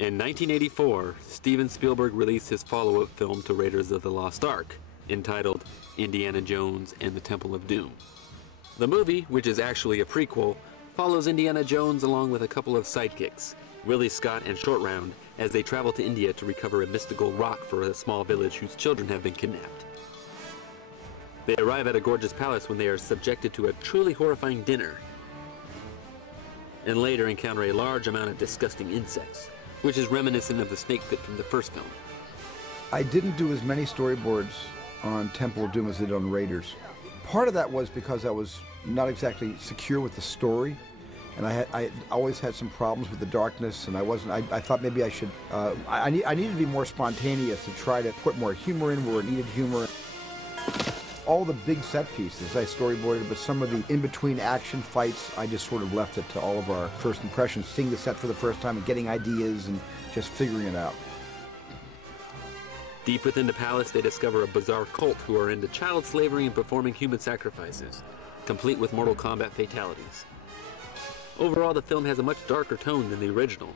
In 1984, Steven Spielberg released his follow-up film to Raiders of the Lost Ark, entitled Indiana Jones and the Temple of Doom. The movie, which is actually a prequel, follows Indiana Jones along with a couple of sidekicks, Willie Scott and Short Round, as they travel to India to recover a mystical rock for a small village whose children have been kidnapped. They arrive at a gorgeous palace when they are subjected to a truly horrifying dinner, and later encounter a large amount of disgusting insects, which is reminiscent of the snake pit from the first film. I didn't do as many storyboards on Temple of Doom as I did on Raiders. Part of that was because I was not exactly secure with the story, and I always had some problems with the darkness, and I thought maybe I should, I needed to be more spontaneous to try to put more humor in where it needed humor. All the big set pieces I storyboarded, but some of the in-between action fights, I just sort of left it to all of our first impressions, seeing the set for the first time and getting ideas and just figuring it out. Deep within the palace, they discover a bizarre cult who are into child slavery and performing human sacrifices, complete with Mortal Kombat fatalities. Overall, the film has a much darker tone than the original,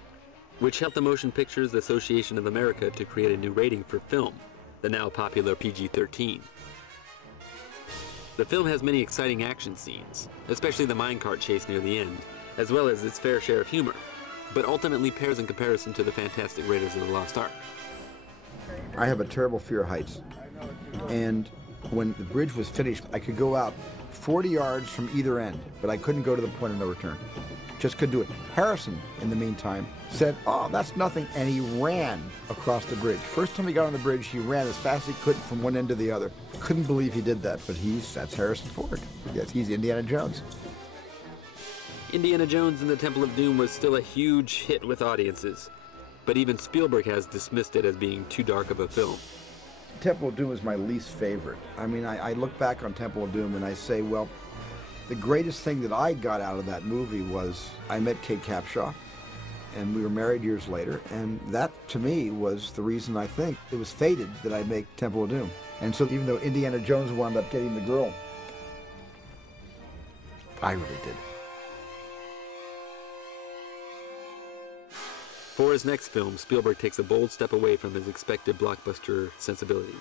which helped the Motion Pictures Association of America to create a new rating for film, the now popular PG-13. The film has many exciting action scenes, especially the minecart chase near the end, as well as its fair share of humor, but ultimately pales in comparison to the fantastic Raiders of the Lost Ark. I have a terrible fear of heights, and when the bridge was finished, I could go out 40 yards from either end, but I couldn't go to the point of no return. Just couldn't do it. Harrison, in the meantime, said, "Oh, that's nothing," and he ran across the bridge. First time he got on the bridge, he ran as fast as he could from one end to the other. Couldn't believe he did that, but that's Harrison Ford. Yes, he's Indiana Jones. Indiana Jones and the Temple of Doom was still a huge hit with audiences, but even Spielberg has dismissed it as being too dark of a film. Temple of Doom is my least favorite. I mean, I look back on Temple of Doom and I say, well, the greatest thing that I got out of that movie was I met Kate Capshaw, and we were married years later, and that, to me, was the reason I think it was fated that I make Temple of Doom. And so even though Indiana Jones wound up getting the girl, I really did. For his next film, Spielberg takes a bold step away from his expected blockbuster sensibilities.